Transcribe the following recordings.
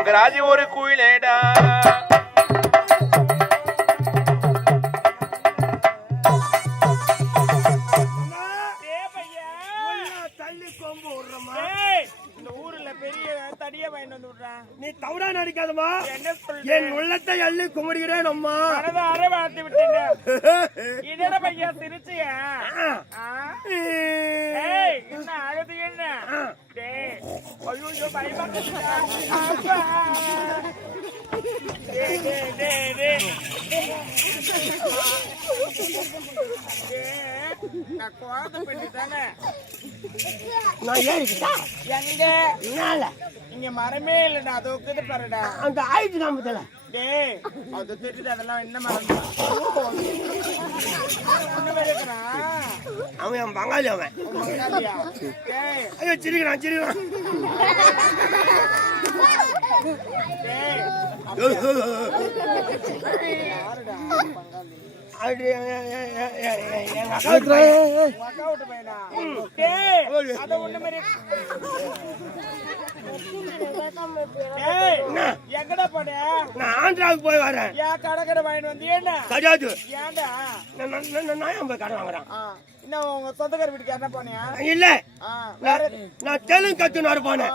மங்கராஜி ஒரு குயிலேடா நீ தவறா நடிக்காதமா. என் உள்ளத்தை அள்ளி கும்பிடுகிறேன் அம்மா. வார்த்தை விட்டீங்க. இதோட பையன் சிரிச்சிய என்ன அழுது என்ன ஐயோ பயமா நான் குழந்தை பெண்ணு தானே. நான் ஏறிக்கிட்டா எங்க மேல இங்க மரமே இல்லடா. அது உக்குது பாருடா. அந்த ஆயிடுச்சு காமத்துல டேய் அது தெரியுது. அதெல்லாம் என்ன மரம்? அவன் என் பங்காளி. அவன் ஐயோ சிரிக்கிறான் சிரிக்கிறான். எங்கடா போன? நான் ஆந்திராவுக்கு போய் வரேன். ஏன் கடை வாங்கிட்டு வந்தீங்க? கிடையாது. ஏன்டா நான் போய் கடை வாங்குறேன். என்ன உங்க சொந்தக்கார வீட்டுக்கு என்ன போனியா? இல்ல நான் தெலுங்கு கத்துனாரு போனேன்.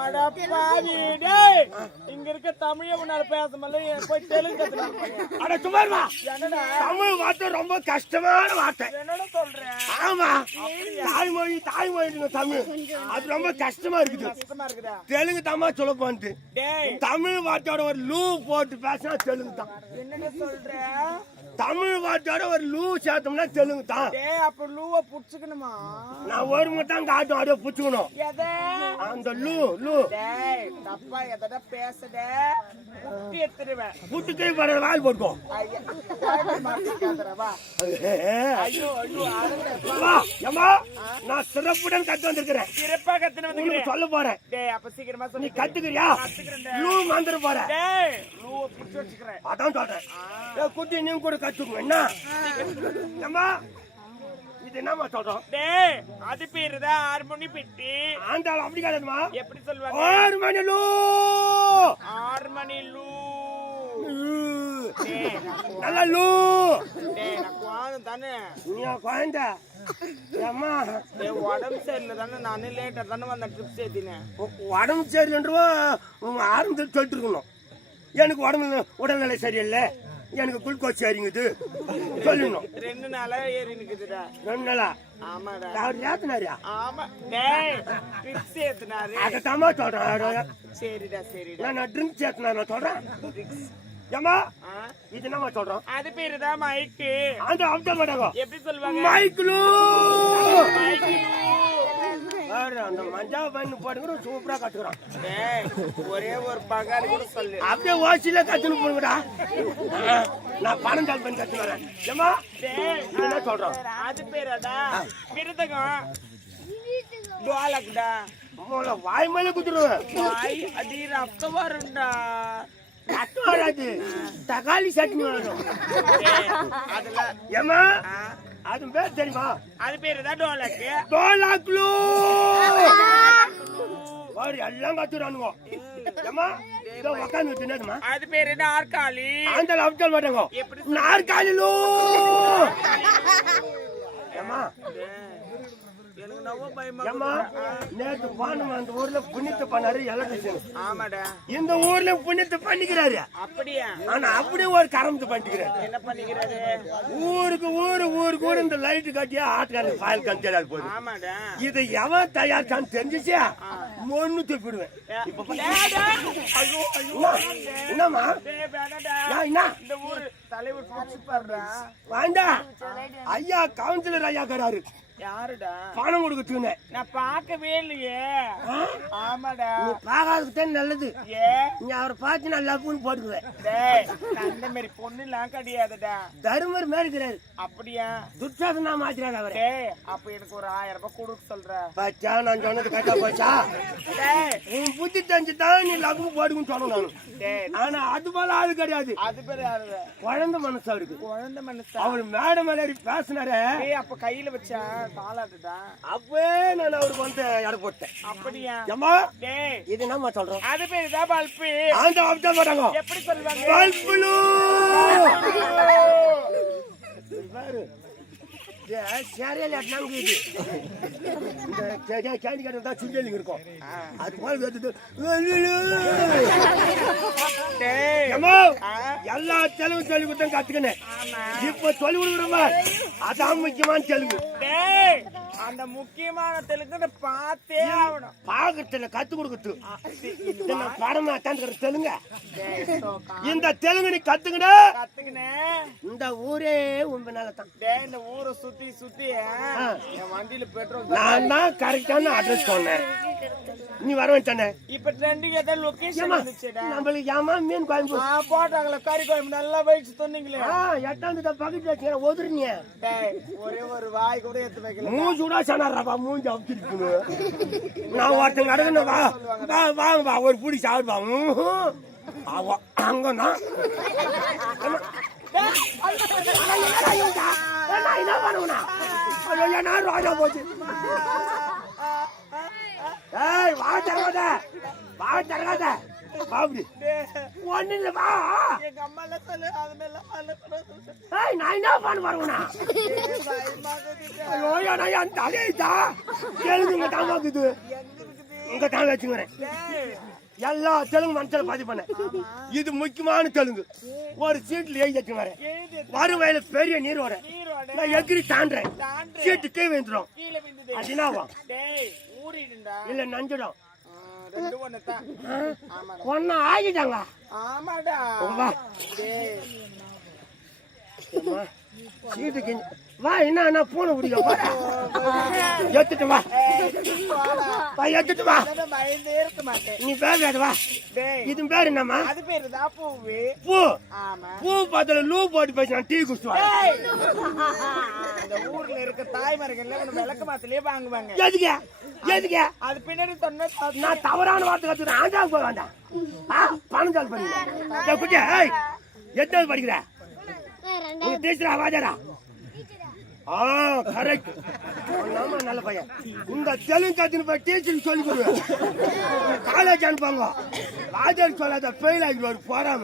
இங்க இருக்க தமிழ முன்னால பேசும்போது போய் தெலுங்கு கத்துனாரு. அட சும்மா என்னடா தமிழ் வார்த்தை ரொம்ப கஷ்டமான வார்த்தை. என்னடா சொல்றேன்? ஆமா தாய்மொழி தமிழ் அது ரொம்ப கஷ்டமா இருக்குது. கஷ்டமா இருக்குதா? தெலுங்கு தாமா சொல்ல போன்ட்டு தமிழ் வார்த்தையோட ஒரு லூ போட்டு பேசினா தெலுங்கு தான். என்னடா சொல்ற? தமிழ் வார்த்தையோட ஒரு லூ சேர்த்தோம்னா தெலுங்கு தான். அப்ப லூவ புடிச்சுக்கணுமா? நான் ஒரு மட்டும் காட்டும் அப்படியே புடிச்சுக்கணும். அந்த லூ தப்பா எதா பேசுத புட்டி எடுத்துருவேன். புட்டு கை படுற வால் போட்டுக்கோ. நான் சிறப்புடன் கத்து வந்திருக்கிறேன். சிறப்பா கத்துன வந்து சொல்ல போறேன். அப்ப சீக்கிரமா நீ கத்துக்கிறியா? லூ வந்துட போற. லூவ புடிச்சு வச்சுக்கிறேன். அதான் சொல்றேன். குட்டி நீங்க கூட கத்துக்கணும். என்ன அம்மா இது என்னமா சொல்றோம்? அது பேருதான் ஹார்மோனி பெட்டி. ஆண்டாள் அப்படி காட்டுமா? எப்படி சொல்லுவாங்க? ஹார்மோனி லூ ஹார்மோனி லூ நல்ல லூ. நான் குழந்தை தானே. நீ குழந்தை அம்மா உடம்பு சரியில்லை தானே. நானே லேட்டா தானே வந்த ட்ரிப் சேர்த்தினேன். உடம்பு சரியில்லைன்றவோ உங்க ஆரம்பத்தில் சொல்லிட்டு இருக்கணும். எனக்கு உடல்நிலை சரியில்லை, எனக்கு குளுக்கோஸ் சரிங்குது சொல்லணும். 2 நாளா ஏறி நிக்குதுடா. 2 நாளா? ஆமாடா. அவர் ஏத்துனாரியா? ஆமா டேய் ட்ரிப்ஸ் ஏத்துனாரு. அதமா சொல்றேன். சரிடா சரிடா. நான் ட்ரிங்க்ஸ் ஏத்துனா சொல்றேன். ஏமா இது என்னமா சொல்றோம்? அது பேருதான் மைக்கு. அந்த அப்டே மாட்டாங்க. எப்படி சொல்வாங்க? மைக்லூ. மைக்லூ. அந்த மஞ்சா பண்ணு போடுங்க சூப்பரா கத்துறான். ஒரே ஒரு பகாரி கூட சொல்லு. அப்படியே வாசில கத்துன்னு போடுங்கடா. நான் பணம் தால் பண்ணி கத்துறேன். ஏமா என்ன சொல்றோம்? அது பேரடா மிருதகம். டோலக்டா. மோல வாய் மேல குத்துறேன். வாய் அடி ரத்தம் வரும்டா. ரத்தம் வராது, தக்காளி சட்னி வரும். அதெல்லாம் ஏமா அது பேர் தெரியுமா? அது பேருதான் டோலக். டோலக்லூ வாரி எல்லாம் கத்துறானுங்க. ஏமா இதோ உட்காந்து தின்னதுமா? அது பேரு நாற்காலி. அந்த லவ்டல் மாட்டாங்க. நாற்காலிலூ. ஏமா எனக்கு நவ பயமா. ஏமா நேத்து பானம் அந்த ஊர்ல புண்ணியத்தை பண்ணாரு எலக்ட்ரிஷியன். ஆமாடா. இந்த ஊர்ல புண்ணியத்தை பண்ணிக்கிறாரு. அப்படியா? ஆனா அப்படியே ஒரு கரம்பு பண்ணிக்கிறாரு. என்ன பண்ணிக்கிறாரு? ஊருக்கு இந்த லைட் கட்டியா ஆட்டுக்காரன் ஃபைல் கட்டியால் போகுது. ஆமாடா. இதை எவன் தயாரிச்சான்னு தெரிஞ்சிச்சா மொன்னு துப்பிடுவேன். என்னமா என்ன இந்த ஊரு தலைவர் புடிச்சு பாருடா. வாண்டா ஐயா கவுன்சிலர் ஐயா கராரு. யாருடா? பணம் கொடுக்குறேன். நான் பார்க்கவே இல்லையே. ஆமாடா. நீ பாக்காதது நல்லது. நீ அவரை பார்த்து நல்லா போட்டுக்குவேன். அந்த மாதிரி பொண்ணு எல்லாம் கிடையாதுடா. தருமர் மாதிரி இருக்கிறாரு. அப்படியா? துர்சாசனா மாத்திராரு அவரு. அப்ப எனக்கு ஒரு 1000 ரூபாய் கொடுக்க சொல்ற. பச்சா நான் சொன்னது கரெக்டா போச்சா? உன் புத்தி தெரிஞ்சுதான் நீ லகு போடுன்னு சொல்லணும். ஆனா அது போல ஆளு கிடையாது. அது பேரு யாரு? குழந்தை மனசு அவருக்கு. குழந்தை மனசா? அவர் மேடம் மேல பேசினாரு. அப்ப கையில வச்சா தாளாட்டுடா. அப்பவே நான் அவருக்கு வந்து எடை போட்டேன். அப்படியா? ஏம்மா டேய், இது என்னம்மா சொல்றோம்? அது பேரு தான் பல்பு. அந்த அப்படிதான் போட்டாங்க. எப்படி சொல்லுவாங்க? பல்புலு. பாரு. சேரையில அட்டாங்க இது. இந்த கேண்டி கடை தான் சுண்டலிங்க இருக்கும். அது போல வந்து டேய், ஏம்மா எல்லா தெலுங்கு சொல்லி கொடுத்தா கத்துக்கினேன். இப்ப சொல்லி கொடுக்குறோமா அதான் முக்கியமான தெலுங்கு. டேய், அந்த முக்கியமான தெலுங்கு பார்த்தே ஆகணும். பாக்கத்துல கத்து கொடுக்குது. படமா தான் தெலுங்க. இந்த தெலுங்கு நீ கத்துக்கிட கத்துக்கினேன். இந்த ஊரே உண்மைனால தான். டேய், இந்த ஊரை சுத்தி சுத்தி என் வண்டியில பெட்ரோல் நான் தான் கரெக்டான அட்ரஸ் சொன்னேன். நீ வர வேண்டானே. இப்ப ட்ரெண்டிங் ஏதாவது லொகேஷன் வந்துச்சுடா. நம்மளுக்கு ஏமா மீன் குழம்பு போட்டாங்களே கறி குழம்பு நல்லா வயிற்று சொன்னீங்களே. எட்டாந்து பக்கத்துல வச்சுக்கிற ஒதுருங்க. டேய், ஒரே ஒரு வாய் கூட எடுத்து வைக்கல. மூஞ்சுடா சனாரப்பா மூஞ்சி அவுச்சிருக்கு. நான் ஒருத்தங்க அடங்கணும். வாங்க வா ஒரு புடி சாப்பிடுவா. அங்கண்ணா என்ன பண்ணுவா ராஜா போச்சு. ஏய் வா தரகாத வா தரகாத பாபு ஒண்ணு இல்ல வா. எங்க அம்மா எல்லாம் சொல்லு அது மேல ஏய் நான் என்ன பண்ண வருவனா? ஐயோ நான் அந்த தலையிட்டா தெலுங்குங்க தான் பாக்குது. உங்க தான் வச்சுக்கிறேன். எல்லா தெலுங்கு மனசுல பதிவு பண்ண. இது முக்கியமான தெலுங்கு. ஒரு சீட்ல எழுதி வச்சுக்கிறேன். வருவாயில பெரிய நீரோட நான் எகிரி தாண்டேன். சீட்டு கீழே விழுந்துடும். அதுனாவா இல்ல நஞ்சிடும். ஒன்னா ஆகிட்டாங்க. ஆமாடா. சீட்டுக்கு வா என்ன பூனை பிடிக்க எடுத்துட்டு வா. எடுத்துட்டு வா. நீ பேர் வா. இது பேரு என்னம்மா? அது பேரு தான் பூவு. பூ பூ பாத்துல லூ போட்டு பேசி நான் டீ குடிச்சுவா. இந்த ஊர்ல இருக்க தாய்மார்கள் விளக்கு மாத்திலே வாங்குவாங்க. எதுக்கு எதுக்கு அது பின்னாடி சொன்ன நான் தவறான வார்த்தை கத்துக்கிறேன். ஆண்டாங்க போக வேண்டாம். பணம் சால் பண்ணி குட்டி. எத்தனை படிக்கிற? உங்க டீச்சரா வாஜாரா? கரெக்ட். நல்ல பையன். இந்த தெலுங்கு கத்துன்னு போய் டீச்சருக்கு சொல்லி கொடுவேன். காலேஜ் அனுப்பாங்க. வாஜர் சொல்லாத ஃபெயில் ஆகிடுவாரு போறாம.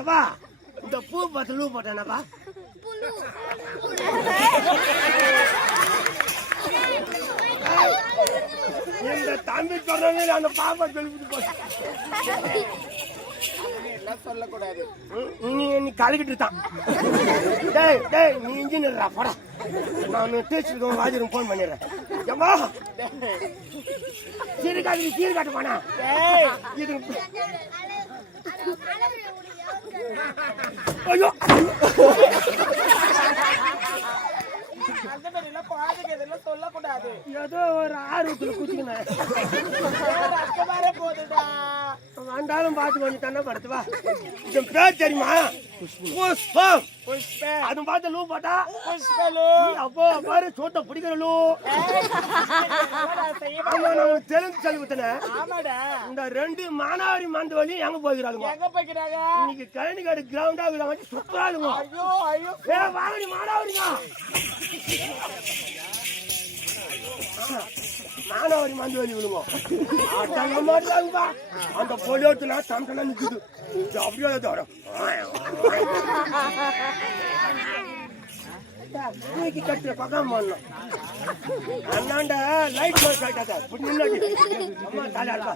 ஏப்பா இந்த பூ பார்த்து லூ போட்டேனப்பா. இந்த தம்பி சொல்றாங்க அந்த பாப்பா சொல்லிட்டு போச்சு. சொல்லக்கூடாது. நீ கலக்கிட்டு தான். டேய் டேய் நீ இன்ஜினியரா போடா. நான் டீச்சருக்கு வாஜருக்கு போன் பண்ணிடுறேன். ஏம்மா சீர்காட்டு சீர்காட்டு போனா இது. ஐயோ அந்த மாதிரி எல்லாம் பாதுக்கு இதெல்லாம் சொல்லக்கூடாது. ஏதோ ஒரு ஆர்வத்துல குச்சிக்கினேன். போதுடா வந்தாலும் பார்த்து கொஞ்சம் தண்ணை படுத்துவா. இது பேர் தெரியுமா? புஷ்பம். புஷ்பம். அது பார்த்து லூ போட்டா புஷ்பலு. அப்போ பாரு சோட்ட பிடிக்கிற லூ. ஆமா நான் தெலுங்கு சொல்லி கொடுத்தேன். ஆமாடா. இந்த ரெண்டு மானாவாரி மந்த வழி எங்க போகிறாங்க? எங்க போகிறாங்க? இன்னைக்கு கழனிக்காடு கிரவுண்டா வச்சு சுத்தராதுங்க. ஐயோ ஐயோ வாங்கடி மானாவாரிங்க. மானாவாரி மந்த வழி விழுங்க. அட்டங்க மாட்டாங்கப்பா. அந்த பொலியோட்டுனா தம்டனா நிக்குது. அப்படியே தோற தூக்கி கட்டுற பக்கம் பண்ணணும். அண்ணாண்ட லைட் போய் காட்டாத. முன்னாடி அம்மா தாலா இருக்கா.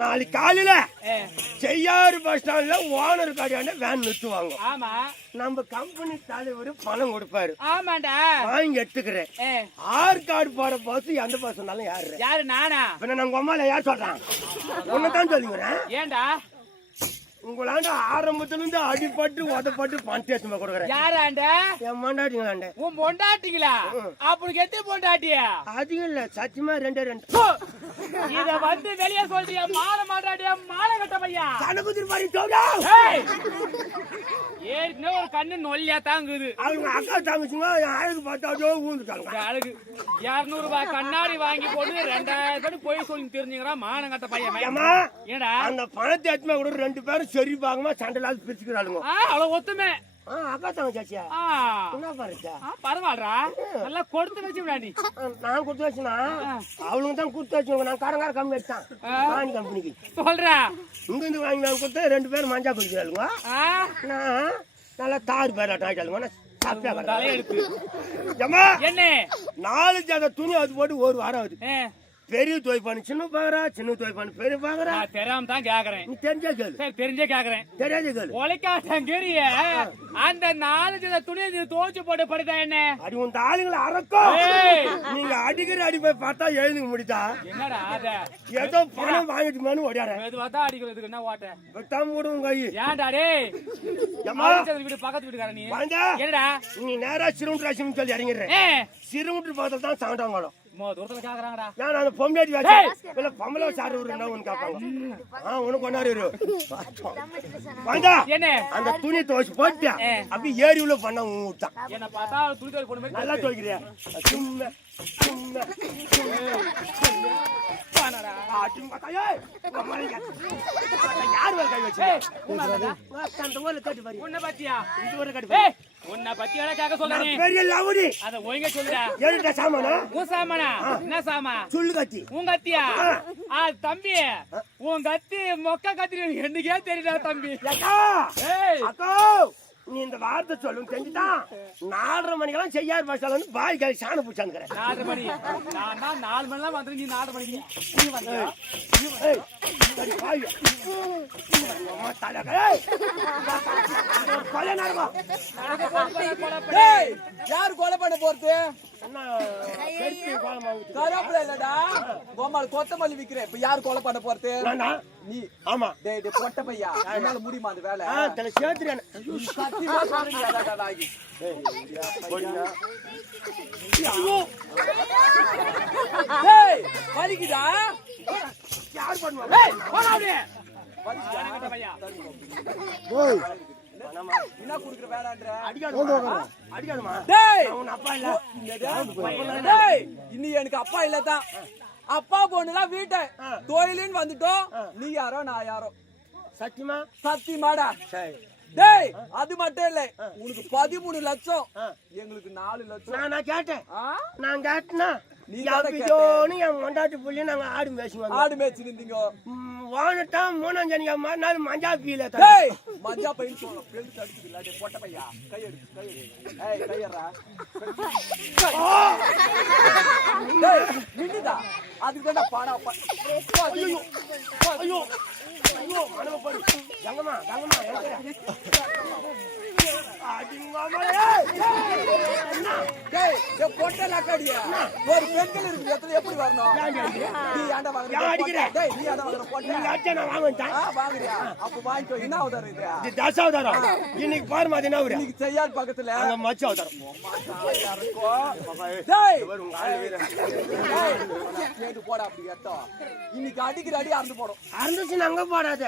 நாளைக்கு காலையில செய்யாறு பஸ் ஸ்டாண்ட்ல ஓனர் கடையாண்ட வேன் நிறுத்துவாங்க. ஆமா நம்ம கம்பெனி தலைவர் பணம் கொடுப்பாரு. ஆமாடா வாங்கி எடுத்துக்கிறேன். ஆற்காடு போற பஸ் எந்த பஸ் சொன்னாலும் யாரு யாரு? நானா? பின்ன நம்ம அம்மால யார் சொல்றான்? ஒன்னதான் சொல்லுங்கிறேன். ஏண்டா உங்களாண்ட ஆரம்பத்துல இருந்து அடிபட்டு உதப்பட்டு பணத்தை எடுத்து கொடுக்குறேன். யாராண்ட? என் பொண்டாட்டிங்களாண்ட. உன் பொண்டாட்டிங்களா? அப்படி எத்தனை பொண்டாட்டியா? அதிகம் இல்ல, சத்தியமா 2 இத வந்து வெளியே சொல்றியா? மாலை மாட்டாடியா? மாலை கட்ட பையா கணக்கு மாதிரி சொல்றா. ஏற்கனவே ஒரு கண்ணு நொல்லியா தாங்குது. அவங்க அக்கா தாங்குச்சுங்க, என் அழகு பார்த்தாதோ ஊந்துட்டாங்க. அழகு 200 ரூபாய் கண்ணாடி வாங்கி போட்டு 2000 போய் சொல்லி தெரிஞ்சுக்கிறான் மானம் கட்ட பையன். ஏடா அந்த பணத்தை எடுத்துமே கூட 2 பேரும் சரி பாகமா சண்டையில பிரிச்சுக்கிறாளுங்க. அவ்வளவு ஒத்துமே. அக்கா தாங்க சாச்சியா என்ன பாருச்சா? பரவாயில்லடா, நல்லா கொடுத்து வச்சு விடா. நீ நான் கொடுத்து வச்சுனா அவளுங்க தான் கொடுத்து வச்சுங்க. நான் காரங்கார கம்மி வச்சான் வாங்கி கம்பெனிக்கு சொல்றா. இங்க இருந்து வாங்கி நான் கொடுத்து 2 பேரும் மஞ்சா குடிக்கிறாளுங்க. நான் நல்லா தாறு பேராட்டம் ஆயிட்டாளுங்க. என்ன 4 ஜாத துணி அது போட்டு 1 வாரம் ஆகுது. பெரிய துவைப்பானு சின்ன பாக்குறா, சின்ன துவைப்பானு பெரிய பாக்குறா. தெரியாம தான் கேக்குறேன். நீ தெரிஞ்சே கேளு. சரி தெரிஞ்சே கேக்குறேன். தெரியாதே கேளு. ஒலைக்காட்டங்கிறிய அந்த 4 ஜத துணியை நீ துவைச்சு போட்டு படுத்தா என்ன? அடி உன் ஆளுங்களை அறக்கும். நீங்க அடிக்கிற அடி போய் பார்த்தா எழுதுக்க முடியுதா? என்னடா அத ஏதோ பணம் வாங்கிட்டு மேனு ஓடியார. மெதுவா தான் அடிக்கிறதுக்கு என்ன ஓட்ட? வெட்டாம போடுவோம் கை. ஏன்டா டேய்? வீடு பக்கத்து வீட்டுக்கார நீ. என்னடா நீ நேரா சிறுமுட்ராசின்னு சொல்லி இறங்கிடுற. சிறுமுட்டு பக்கத்துல தான் சாண்டாங்கலாம். தூரத்துல கேக்குறாங்கடா. நான் அந்த பொம்மையாடி வாச்சு இல்ல பொம்பளை சாரு என்ன ஒண்ணு கேட்பாங்க. உனக்கு கொண்டாரு வாண்டா. என்ன அந்த துணி துவைச்சு போட்டியா அப்படி ஏரி உள்ள பண்ண விட்டான். என்ன பார்த்தா துணி துவைக்க போன மாதிரி நல்லா துவைக்கிறியா? சும்மா சும்மா பானடா ஆட்டி மகாயே கமலியா யார் வர கை வச்சு அந்த ஊர்ல கட்டி பாரு. உன்னை பத்தியா இந்த ஊர்ல கட்டி பாரு. உன்னை பத்தி எல்லாம் கேட்க சொல்றேன். பெரிய லவுடி அத ஒழுங்கா சொல்லுடா. ஏறிட்ட சாமானா? உன் சாமானா? என்ன சாமா? சொல்லு கத்தி. உன் கத்தியா? தம்பி உன் கத்தி மொக்க கத்தி என்னைக்கே தெரியல தம்பி. அக்கா அக்கா நீ இந்த வார்த்தை சொல்லு தெரிஞ்சுதான் 4:30 மணிக்கெல்லாம் செய்யார் பாசாலன்னு பாய் காய் சாணம் பிடிச்சாந்துக்கிறேன். 4:30 மணி நான் தான் 4 மணிலாம் வந்து நீ 4:30 மணிக்கு நீ வந்த பாய் யாரு கொலை பண்ண போறது? கருவேப்பிலை இல்லடா கோமாள் கொத்தமல்லி விக்கிறேன். இப்ப யாரு கொலை பண்ண போறது? நீ. ஆமா பொட்ட பையா என்னால முடியுமா அந்த வேலை? சேர்த்துறேன் வலிக்குதா? யார் பண்ணுவா? என்ன குடுக்குற வேலைன்ற? அடிக்காதுமா. அப்பா இல்ல இன்னும் எனக்கு அப்பா இல்லதான். அப்பா பொண்ணுலாம் வீட்டை தொழிலுன்னு வந்துட்டோம். நீ யாரோ நான் யாரோ. சத்தியமா? சத்தியமாடா. டேய் அது மட்டும் இல்ல, உனக்கு 13 லட்சம், எங்களுக்கு 4 லட்சம். நான் கேட்டேன். நான் கேட்டேன்னா நீ என் மொண்டாட்டி புள்ளி நாங்க ஆடு மேய்ச்சுவோம். ஆடு மேய்ச்சி நின்றீங்க. வானட்டாம் 3ஆம் ஜனிக்கா மறுநாள் மஞ்சா பீல மஞ்சா பையன் சொல்லணும். பெல்ட் அடிக்குதுல்ல பொட்ட பையா கை எடு கை எடு. ஏய் கையறா. டேய் நின்னுடா. அதுக்கு தான் பாடா. ஐயோ ஐயோ ஐயோ மனம போடு. கங்கமா கங்கமா டேய் ஏ பொட்ட லக்கடியா. ஒரு பெண்கள் இருக்கு எத்தனை எப்படி வரணும்? நீ ஆண்ட வாங்குற. டேய் நீ ஆண்ட வாங்குற பொட்ட. நீ அச்சா நான் வாங்குறேன். வாங்குறியா? அப்ப வாங்கிக்கோ. என்ன அவதாரம் இது? இது தசாவதாரம். இன்னைக்கு பாரு மாதிரி என்ன அவரு? இன்னைக்கு செய்யார் பக்கத்துல அங்க மச்ச அவதாரம். டேய் உங்க ஆளு வீரன். டேய் கேட்டு போடா அப்படி ஏத்தோ. இன்னைக்கு அடிக்கிற அடி அறுந்து போடும். அறுந்துச்சு அங்க போடாத.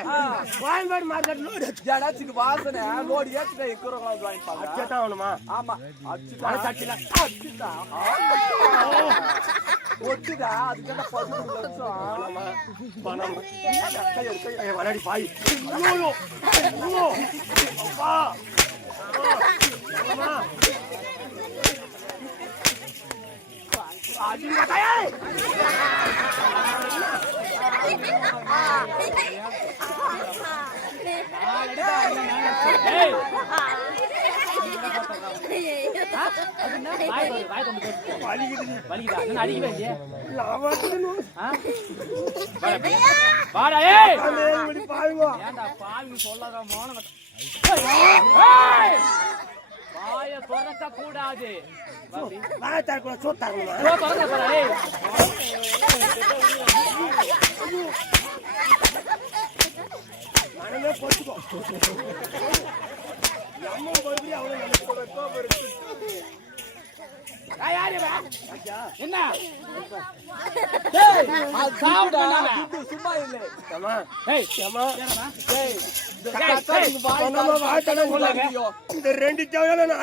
கோயம்பேடு மார்க்கெட் லோட் ஜடாச்சிக்கு வாசனை லோட் ஏத்திட்டே இருக்குறவங்க வாங்கி பாங்க. அச்சா அவனுமா? ஆமா அச்சுடா சட்டில அச்சுடா. ஒட்டுடா அதுக்கு 13 லட்சம். ஆமா பணம் கை வலடி பாய். ஐயோ ஐயோ அப்பா ஆமா ஆஜி மகாயே. கூடாது போச்சுக்கோ. அம்மா பொறுப்பி அவனை நினைச்சு என்ன டேய் அது சாவுடா இது சும்மா இல்ல ஏமா ஏய் ஏமா டேய் இந்த டேய், கத்தாரிக்கு வாய் நம்ம வாட்டணும் ஐயோ இந்த ரெண்டு தேவையான